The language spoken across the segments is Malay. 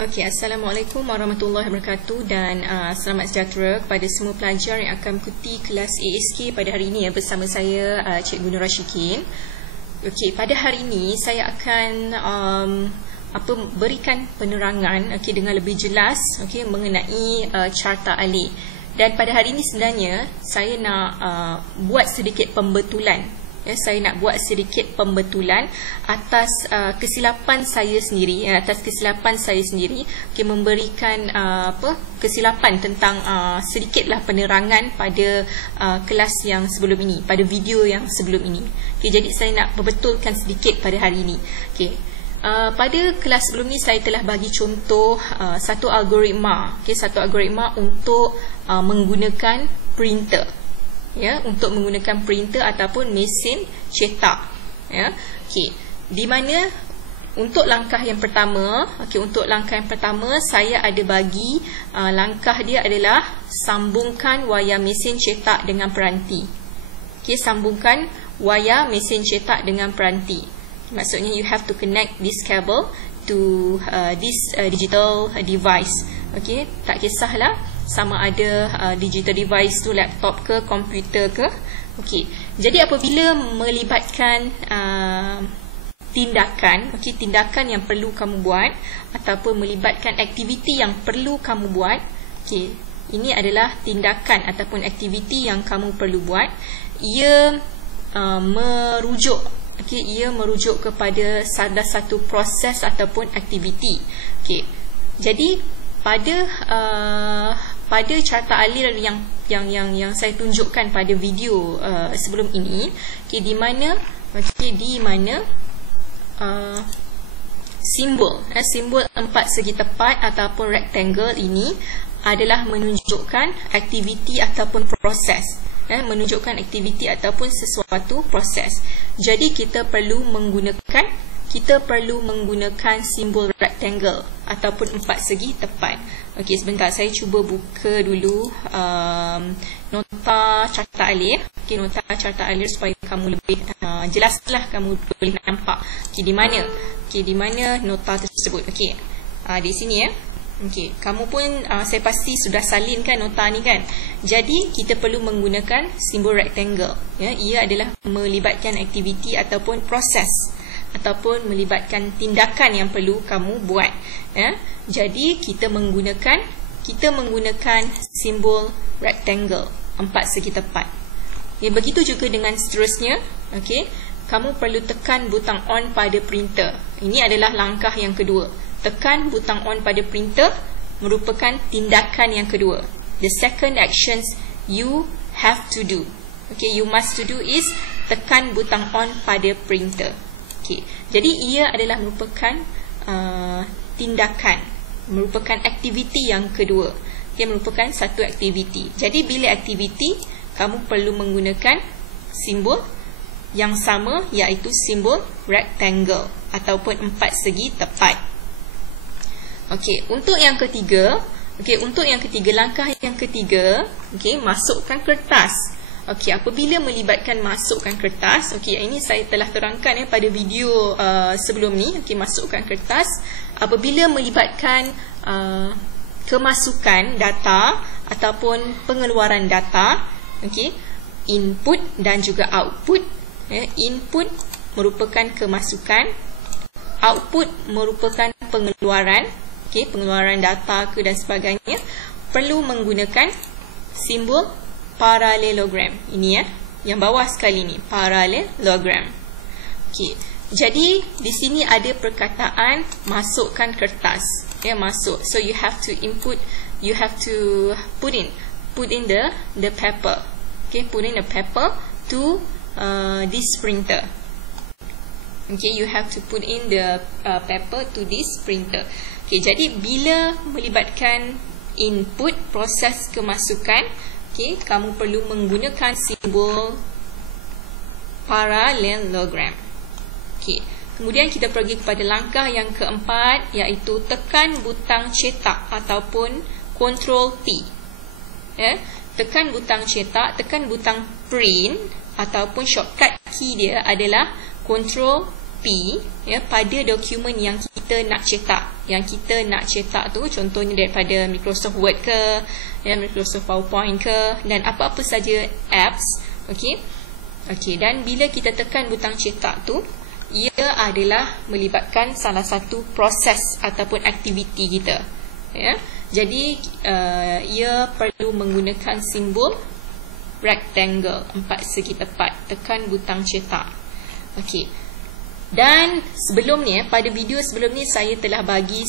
Okey, Assalamualaikum warahmatullahi wabarakatuh dan selamat sejahtera kepada semua pelajar yang akan mengikuti kelas ASK pada hari ini bersama saya Cikgu Nur Rashikin. Okey, pada hari ini saya akan berikan penerangan dengan lebih jelas mengenai carta alih. Dan pada hari ini sebenarnya saya nak buat sedikit pembetulan. Saya nak buat sedikit pembetulan atas kesilapan saya sendiri, memberikan kesilapan tentang sedikitlah penerangan pada kelas yang sebelum ini, pada video yang sebelum ini. Jadi saya nak perbetulkan sedikit pada hari ini. Pada kelas sebelum ini saya telah bagi contoh satu algoritma, satu algoritma untuk menggunakan printer. Untuk menggunakan printer ataupun mesin cetak. Di mana untuk langkah yang pertama, saya ada bagi langkah dia adalah sambungkan wayar mesin cetak dengan peranti. Sambungkan wayar mesin cetak dengan peranti. Maksudnya you have to connect this cable to this digital device. Tak kisahlah sama ada digital device tu laptop ke komputer ke. Jadi apabila melibatkan tindakan yang perlu kamu buat ataupun melibatkan aktiviti yang perlu kamu buat, ini adalah tindakan ataupun aktiviti yang kamu perlu buat. Ia merujuk kepada salah satu proses ataupun aktiviti. Jadi pada carta alih yang saya tunjukkan pada video sebelum ini, di mana simbol 4 segi tepat ataupun rectangle ini adalah menunjukkan aktiviti ataupun proses, menunjukkan aktiviti ataupun sesuatu proses. Jadi kita perlu menggunakan simbol rectangle ataupun 4 segi tepat. Sebentar saya cuba buka dulu nota carta alih. Nota carta alih supaya kamu lebih jelaslah kamu boleh nampak di mana nota tersebut. Di sini kamu pun saya pasti sudah salinkan nota ni kan. Jadi kita perlu menggunakan simbol rectangle. Ia adalah melibatkan aktiviti ataupun proses ataupun melibatkan tindakan yang perlu kamu buat. Jadi kita menggunakan simbol rectangle 4 segi tepat. Begitu juga dengan seterusnya. Kamu perlu tekan butang on pada printer. Ini adalah langkah yang kedua. Tekan butang on pada printer merupakan tindakan yang kedua. The second actions you have to do. You must to do is tekan butang on pada printer. Jadi ia adalah merupakan tindakan, merupakan aktiviti yang kedua. Ia merupakan satu aktiviti. Jadi bila aktiviti, kamu perlu menggunakan simbol yang sama, iaitu simbol rectangle ataupun 4 segi tepat. Untuk yang ketiga, langkah yang ketiga, masukkan kertas. Apabila melibatkan masukkan kertas, ini saya telah terangkan pada video sebelum ni. Masukkan kertas apabila melibatkan kemasukan data ataupun pengeluaran data, input dan juga output. Input merupakan kemasukan, output merupakan pengeluaran, pengeluaran data ke dan sebagainya. Perlu menggunakan simbol parallelogram. Ini yang bawah sekali ni, parallelogram. Jadi di sini ada perkataan masukkan kertas. Masuk. So you have to input, you have to put in the paper. Put in the paper to this printer. You have to put in the paper to this printer. Jadi bila melibatkan input, proses kemasukan, kamu perlu menggunakan simbol parallelogram. Kemudian kita pergi kepada langkah yang keempat, iaitu tekan butang cetak ataupun Ctrl P. Tekan butang cetak, tekan butang print ataupun shortcut key dia adalah Ctrl P ya, pada dokumen yang kita nak cetak. Yang kita nak cetak tu contohnya daripada Microsoft Word ke, ya, Microsoft PowerPoint ke, dan apa-apa saja apps. Okey, dan bila kita tekan butang cetak tu, ia adalah melibatkan salah satu proses ataupun aktiviti kita. Ya. Jadi ia perlu menggunakan simbol rectangle, 4 segi tepat. Tekan butang cetak. Okey. Dan sebelum ni, pada video sebelum ni saya telah bagi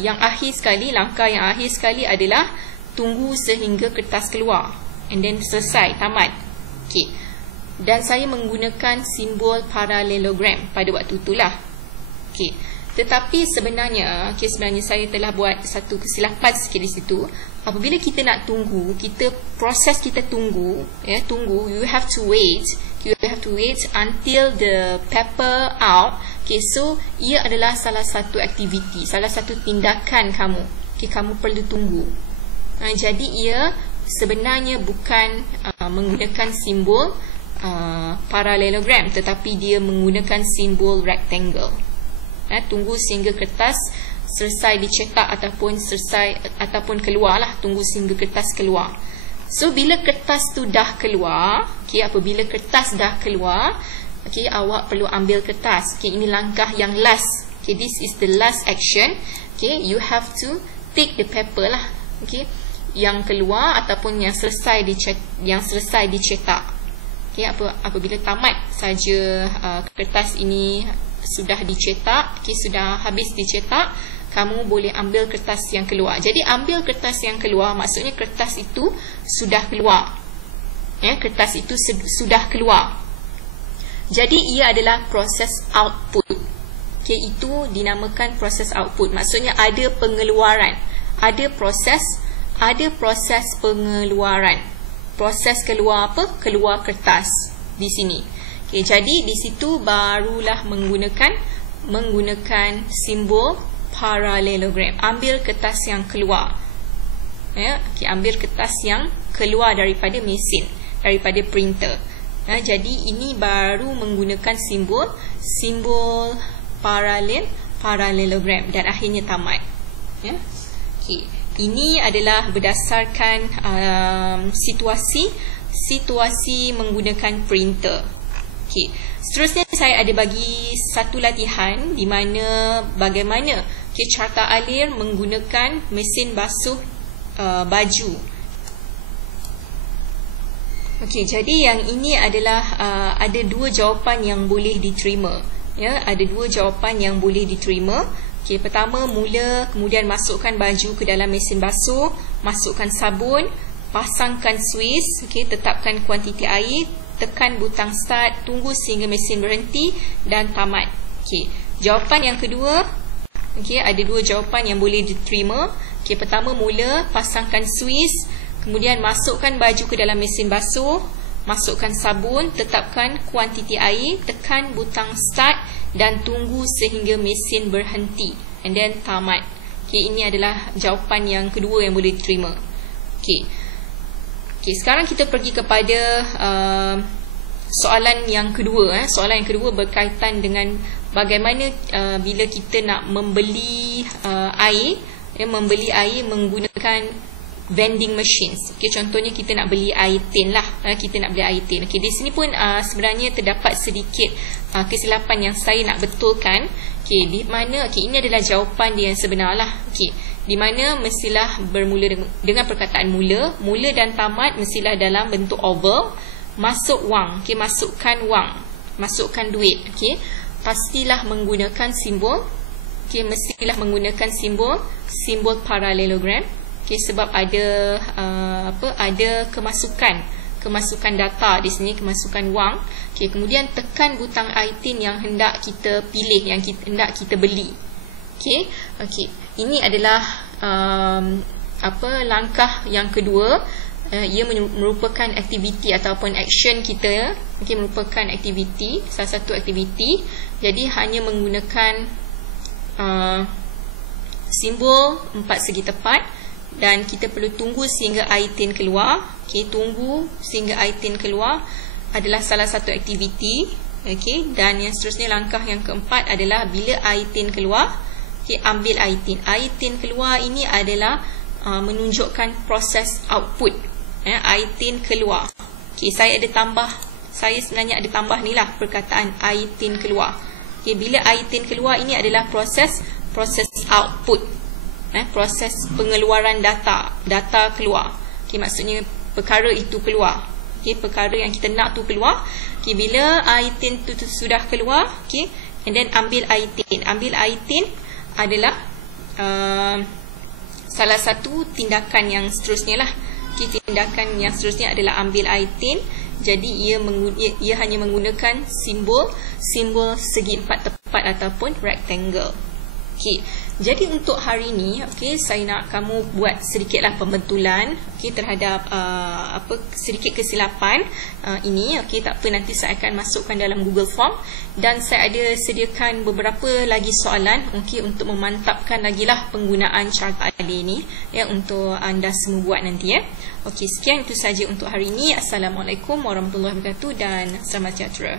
yang akhir sekali, langkah yang akhir sekali adalah tunggu sehingga kertas keluar. And then selesai, tamat. Okey. Dan saya menggunakan simbol parallelogram pada waktu itulah. Okey. Tetapi sebenarnya saya telah buat satu kesilapan sikit di situ. Apabila kita nak tunggu, proses kita tunggu, ya, you have to wait until the paper out. Okay, so ia adalah salah satu aktiviti, salah satu tindakan kamu. Okay, kamu perlu tunggu. Jadi ia sebenarnya bukan menggunakan simbol parallelogram, tetapi dia menggunakan simbol rectangle. Tunggu sehingga kertas selesai dicetak ataupun keluarlah, tunggu sehingga kertas keluar. So bila kertas tu dah keluar, apabila kertas dah keluar, awak perlu ambil kertas. Ini langkah yang last. This is the last action. You have to take the paper lah. Yang keluar ataupun yang selesai dicetak. Apabila tamat saja kertas ini sudah dicetak, sudah habis dicetak, kamu boleh ambil kertas yang keluar. Jadi ambil kertas yang keluar maksudnya kertas itu sudah keluar. Kertas itu sudah keluar. Jadi ia adalah proses output. Itu dinamakan proses output. Maksudnya ada pengeluaran. Ada proses pengeluaran. Proses keluar apa? Keluar kertas di sini. Jadi di situ barulah menggunakan simbol parallelogram. Ambil kertas yang keluar. Ambil kertas yang keluar daripada mesin, daripada printer. Jadi ini baru menggunakan simbol parallelogram dan akhirnya tamat. Ini adalah berdasarkan situasi menggunakan printer. Seterusnya saya ada bagi satu latihan di mana bagaimana carta alir menggunakan mesin basuh baju. Jadi yang ini adalah ada dua jawapan yang boleh diterima. Ada dua jawapan yang boleh diterima. Pertama, mula, kemudian masukkan baju ke dalam mesin basuh, masukkan sabun, pasangkan suis, tetapkan kuantiti air, tekan butang start, tunggu sehingga mesin berhenti dan tamat. Jawapan yang kedua, ada dua jawapan yang boleh diterima. Pertama, mula, pasangkan suis, kemudian masukkan baju ke dalam mesin basuh, masukkan sabun, tetapkan kuantiti air, tekan butang start dan tunggu sehingga mesin berhenti, and then tamat. Ini adalah jawapan yang kedua yang boleh diterima. Sekarang kita pergi kepada soalan yang kedua. Soalan yang kedua berkaitan dengan bagaimana bila kita nak membeli air, membeli air menggunakan vending machines. Contohnya kita nak beli air tin lah. Kita nak beli air tin. Di sini pun sebenarnya terdapat sedikit kesilapan yang saya nak betulkan. Di mana ini adalah jawapan dia yang sebenar lah. Di mana mestilah bermula dengan perkataan mula. Mula dan tamat mestilah dalam bentuk oval. Masuk wang. Masukkan wang. Masukkan duit. Pastilah menggunakan simbol. Mestilah menggunakan simbol parallelogram. Sebab ada ada kemasukan data di sini, kemasukan wang. Kemudian tekan butang item yang hendak kita pilih, yang hendak kita beli. Ini adalah langkah yang kedua. Ia merupakan aktiviti ataupun action kita. Merupakan aktiviti, salah satu aktiviti. Jadi hanya menggunakan simbol 4 segi tepat. Dan kita perlu tunggu sehingga air tin keluar. Tunggu sehingga air tin keluar adalah salah satu aktiviti. Okey, dan yang seterusnya langkah yang keempat adalah bila air tin keluar, okey, ambil air tin. Air tin keluar ini adalah menunjukkan proses output. Air tin keluar. Okey, saya sebenarnya ada tambah ni lah perkataan air tin keluar. Okey, bila air tin keluar ini adalah proses output. Proses pengeluaran data keluar. Okey, maksudnya perkara itu keluar. Okey, perkara yang kita nak tu keluar. Okey, bila air tin tu sudah keluar, okey, and then ambil air tin. Ambil air tin adalah salah satu tindakan yang seterusnya lah. Okey, tindakan yang seterusnya adalah ambil air tin. Jadi ia hanya menggunakan simbol segi empat tepat ataupun rectangle. Okey, jadi untuk hari ni, okey, saya nak kamu buat sedikitlah pembentulan, okey, terhadap sedikit kesilapan ini. Okey, tak apa, nanti saya akan masukkan dalam Google Form, dan saya ada sediakan beberapa lagi soalan, okey, untuk memantapkan lagi lah penggunaan cara AD ni ya, untuk anda semua buat nanti ya. Okey, sekian itu saja untuk hari ini. Assalamualaikum warahmatullahi wabarakatuh dan selamat sejahtera.